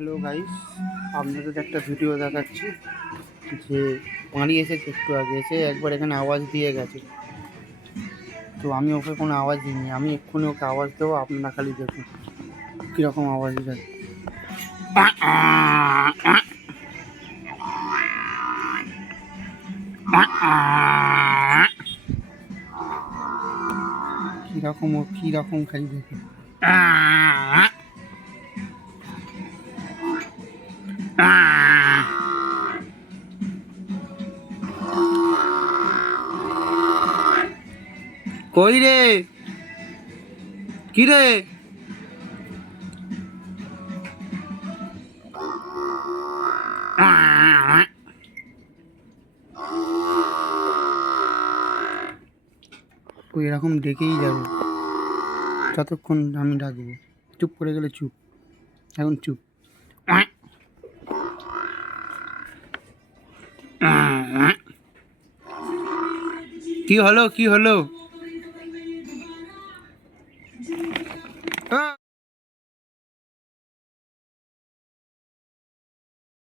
Hello guys, আপনাদের একটা video দেখাচ্ছি যে পানি এসেছে একটু আগে এসে একবার এখানে আওয়াজ দিয়ে গেছে। তো আমি ওকে কোনো আওয়াজ দিইনি, আমি এক্ষুনি ওকে আওয়াজ দেবো, আপনারা খালি দেখুন কীরকম আওয়াজ দেয়। কীরকম খালি দেখুন। কই রে, কি রে? ও এরকম ডেকেই যাবে যতক্ষণ আমি ডাকবো। চুপ করে গেলে চুপ, এখন চুপ। কি হলো?